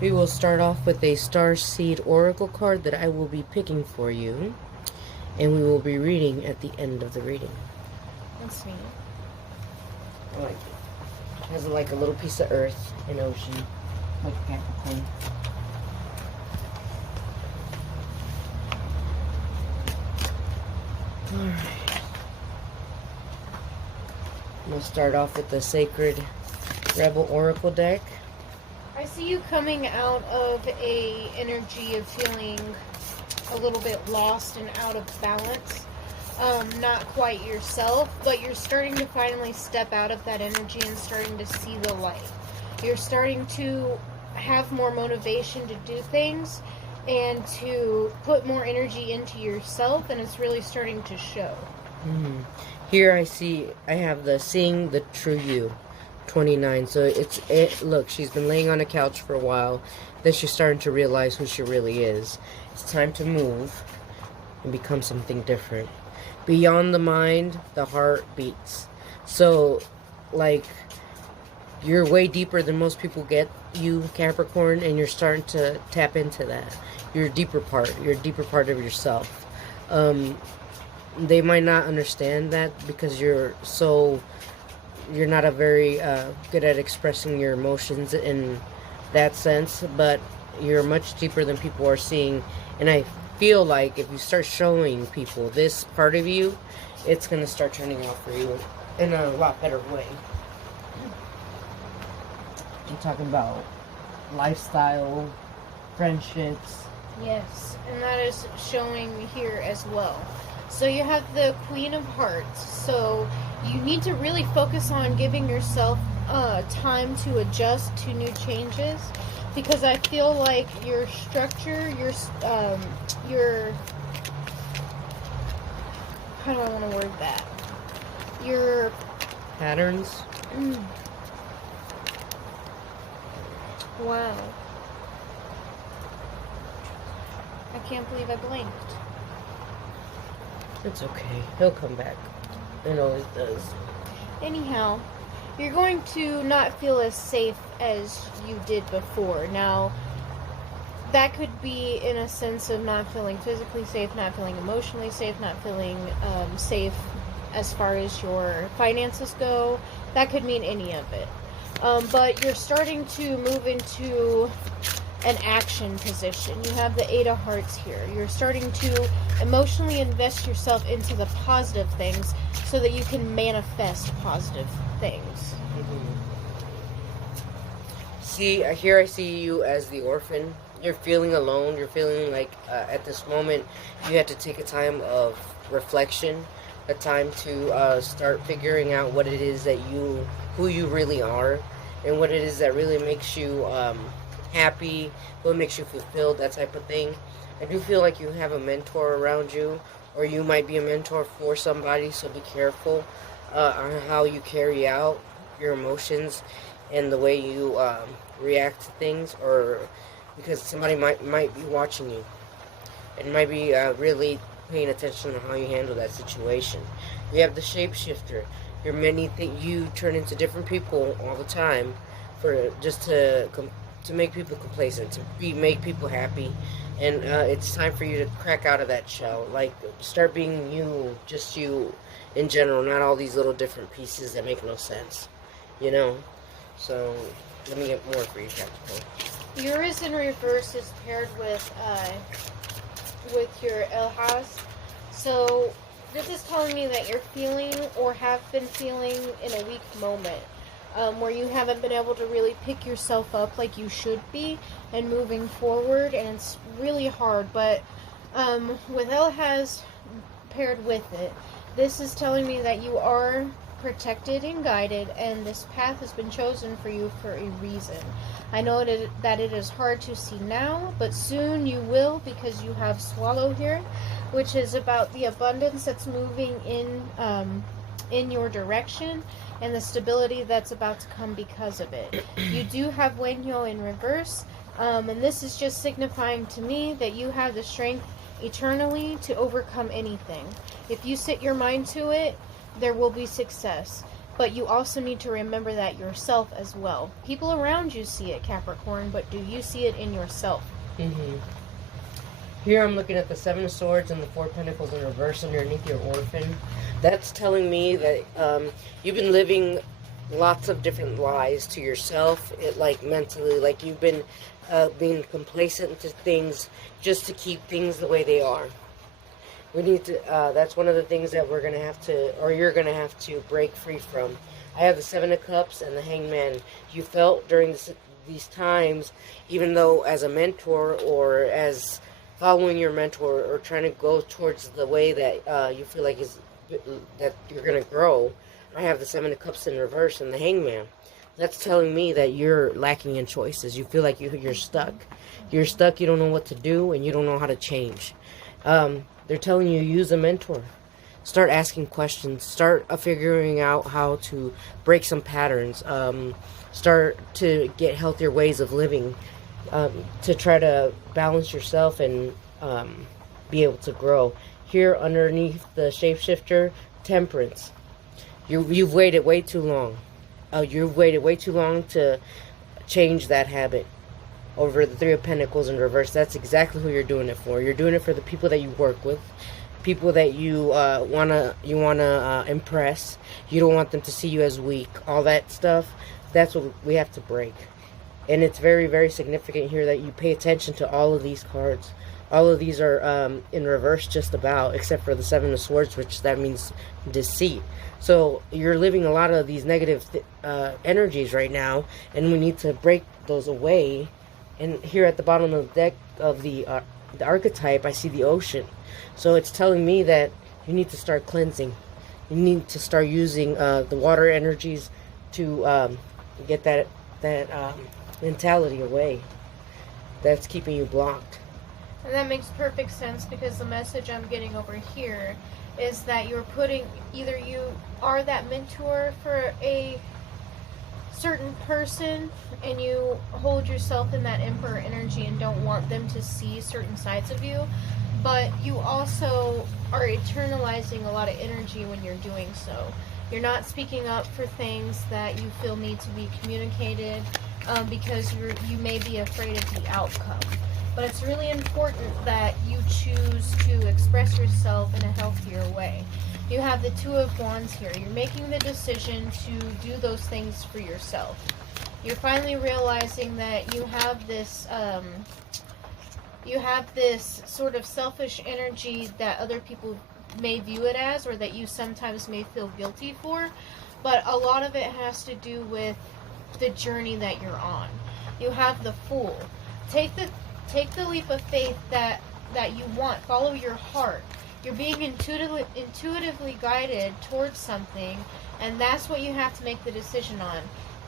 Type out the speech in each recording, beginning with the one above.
We will start off with a Star Seed Oracle card that I will be picking for you. And we will be reading at the end of the reading. That's neat. I like it. It has like a little piece of earth and ocean. Like Capricorn. Alright. We'll start off with the Sacred Rebel Oracle deck. I see you coming out of a energy of feeling a little bit lost and out of balance. Not quite yourself, but you're starting to finally step out of that energy and starting to see the light. You're starting to have more motivation to do things and to put more energy into yourself, and it's really starting to show. Here I have the Seeing the True You, 29. So look, she's been laying on a couch for a while. Then she's starting to realize who she really is. It's time to move and become something different. Beyond the mind, the heart beats. So, like, you're way deeper than most people get, you Capricorn, and you're starting to tap into that. Your deeper part of yourself. They might not understand that because you're not a very good at expressing your emotions in that sense, but you're much deeper than people are seeing. And I feel like if you start showing people this part of you, it's going to start turning out for you in a lot better way. I'm talking about lifestyle, friendships. Yes, and that is showing here as well. So you have the Queen of Hearts. So you need to really focus on giving yourself time to adjust to new changes, because I feel like your structure, your how do I want to word that? Your Patterns. Wow. I can't believe I blinked. It's okay. He'll come back. It always does. Anyhow, you're going to not feel as safe as you did before. Now, that could be in a sense of not feeling physically safe, not feeling emotionally safe, not feeling safe as far as your finances go. That could mean any of it. But you're starting to move into an action position. You have the Eight of Hearts here. You're starting to emotionally invest yourself into the positive things so that you can manifest positive things. See, here I see you as the orphan. You're feeling alone. You're feeling like at this moment you have to take a time of reflection, a time to start figuring out what it is that who you really are, and what it is that really makes you happy, what makes you fulfilled, that type of thing. I do feel like you have a mentor around you, or you might be a mentor for somebody, so be careful on how you carry out your emotions and the way you react to things, or because somebody might be watching you and might be really paying attention to how you handle that situation. You have the shapeshifter. You turn into different people all the time for just to make people complacent, make people happy, and it's time for you to crack out of that shell. Like, start being you, just you in general, not all these little different pieces that make no sense, you know? So, let me get more for you, Capricorn. Yours in reverse is paired with your Elhaz. So this is telling me that you're feeling or have been feeling in a weak moment, where you haven't been able to really pick yourself up like you should be and moving forward, and it's really hard. But with Elhaz paired with it, this is telling me that you are protected and guided, and this path has been chosen for you for a reason. I know that it is hard to see now, but soon you will, because you have Swallow here, which is about the abundance that's moving in your direction and the stability that's about to come because of it. You do have Wenyo in reverse, and this is just signifying to me that you have the strength eternally to overcome anything. If you set your mind to it, there will be success. But you also need to remember that yourself as well. People around you see it, Capricorn, but do you see it in yourself? Mm-hmm. Here I'm looking at the Seven of Swords and the Four of Pentacles in reverse underneath your orphan. That's telling me that you've been living lots of different lies to yourself, like mentally, like you've been being complacent to things just to keep things the way they are. We need to, that's one of the things that we're going to have to, or you're going to have to break free from. I have the Seven of Cups and the Hangman. You felt during these times, even though as a mentor or as following your mentor or trying to go towards the way that you feel like is that you're going to grow, I have the Seven of Cups in reverse and the Hangman. That's telling me that you're lacking in choices. You feel like you're stuck. You're stuck, you don't know what to do, and you don't know how to change. They're telling you use a mentor. Start asking questions. Start figuring out how to break some patterns. Start to get healthier ways of living. To try to balance yourself and be able to grow. Here underneath the shapeshifter, temperance. You've waited way too long. You've waited way too long to change that habit. Over the Three of Pentacles in reverse, that's exactly who you're doing it for. You're doing it for the people that you work with, people that you wanna impress. You don't want them to see you as weak. All that stuff. That's what we have to break. And it's very, very significant here that you pay attention to all of these cards. All of these are in reverse just about, except for the Seven of Swords, which that means deceit. So you're living a lot of these negative energies right now, and we need to break those away. And here at the bottom of the deck of the archetype, I see the ocean. So it's telling me that you need to start cleansing. You need to start using the water energies to get that mentality away that's keeping you blocked. And that makes perfect sense, because the message I'm getting over here is that you're putting, either you are that mentor for a certain person and you hold yourself in that emperor energy and don't want them to see certain sides of you, but you also are internalizing a lot of energy when you're doing so. You're not speaking up for things that you feel need to be communicated because you may be afraid of the outcome. But it's really important that you choose to express yourself in a healthier way. You have the Two of Wands here. You're making the decision to do those things for yourself. You're finally realizing that you have this sort of selfish energy that other people may view it as, or that you sometimes may feel guilty for. But a lot of it has to do with the journey that you're on. You have the Fool. Take the leap of faith that you want. Follow your heart. You're being intuitively guided towards something, and that's what you have to make the decision on.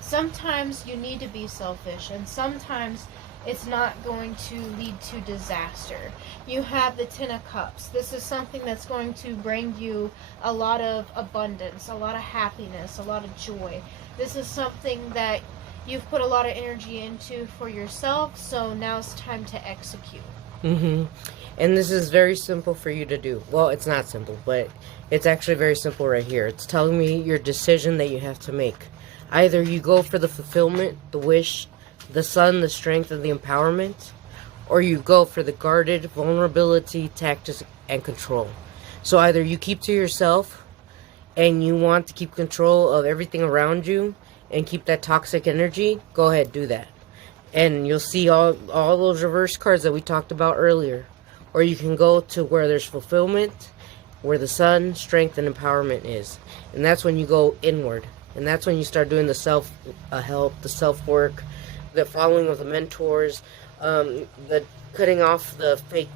Sometimes you need to be selfish, and sometimes it's not going to lead to disaster. You have the Ten of Cups. This is something that's going to bring you a lot of abundance, a lot of happiness, a lot of joy. This is something that you've put a lot of energy into for yourself, so now it's time to execute. Mm-hmm. And this is very simple for you to do. Well, it's not simple, but it's actually very simple right here. It's telling me your decision that you have to make. Either you go for the fulfillment, the wish, the sun, the strength, and the empowerment, or you go for the guarded vulnerability, tactics, and control. So either you keep to yourself and you want to keep control of everything around you and keep that toxic energy, go ahead, do that. And you'll see all those reverse cards that we talked about earlier. Or you can go to where there's fulfillment, where the sun, strength, and empowerment is. And that's when you go inward. And that's when you start doing the self-help, the self-work, the following of the mentors, the cutting off the fake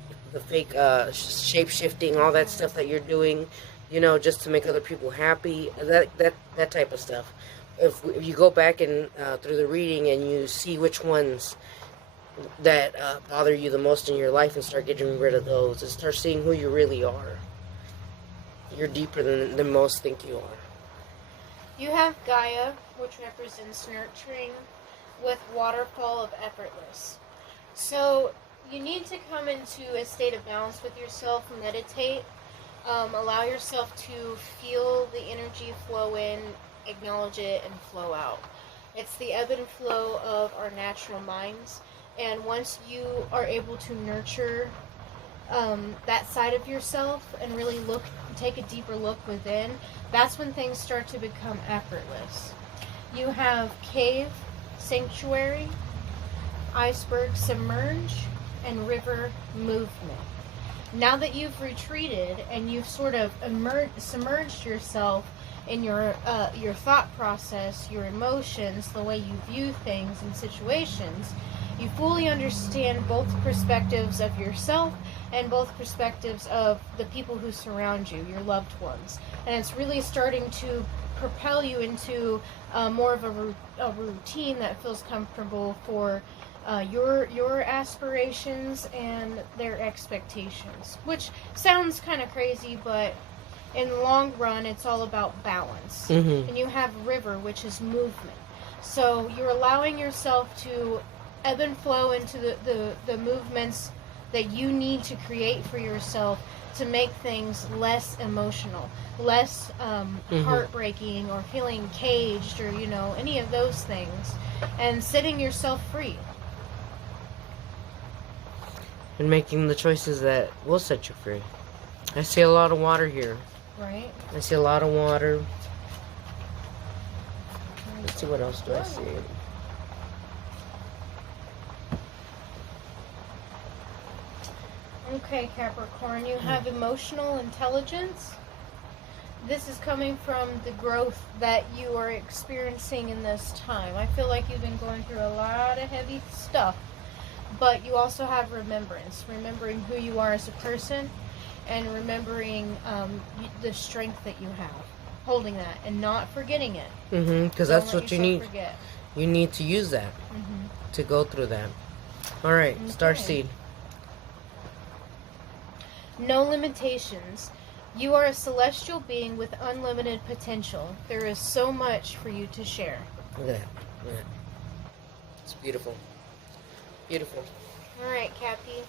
shape-shifting, all that stuff that you're doing, just to make other people happy, that type of stuff. If you go back and through the reading and you see which ones that bother you the most in your life and start getting rid of those and start seeing who you really are. You're deeper than most think you are. You have Gaia, which represents nurturing, with Waterfall of Effortless. So you need to come into a state of balance with yourself, meditate, allow yourself to feel the energy flow in acknowledge it, and flow out. It's the ebb and flow of our natural minds. And once you are able to nurture that side of yourself and really take a deeper look within, that's when things start to become effortless. You have cave, sanctuary, iceberg, submerge, and river, movement. Now that you've retreated and you've sort of submerged yourself in your thought process, your emotions, the way you view things and situations, you fully understand both perspectives of yourself and both perspectives of the people who surround you, your loved ones. And it's really starting to propel you into more of a routine that feels comfortable for your aspirations and their expectations. Which sounds kind of crazy, but in the long run, it's all about balance. Mm-hmm. And you have river, which is movement. So you're allowing yourself to ebb and flow into the movements that you need to create for yourself to make things less emotional, less heartbreaking, or feeling caged, or any of those things, and setting yourself free And making the choices that will set you free. I see a lot of water here. Right. I see a lot of water. Let's see, what else do I see? Okay, Capricorn, you have emotional intelligence. This is coming from the growth that you are experiencing in this time. I feel like you've been going through a lot of heavy stuff, but you also have remembrance, remembering who you are as a person, and remembering the strength that you have, holding that and not forgetting it. Because that's what you need. Forget. You need to use that to go through that. All right, Okay. Starseed. No limitations. You are a celestial being with unlimited potential. There is so much for you to share. Look at that. Look at that. It's beautiful. Beautiful. All right, Cappy.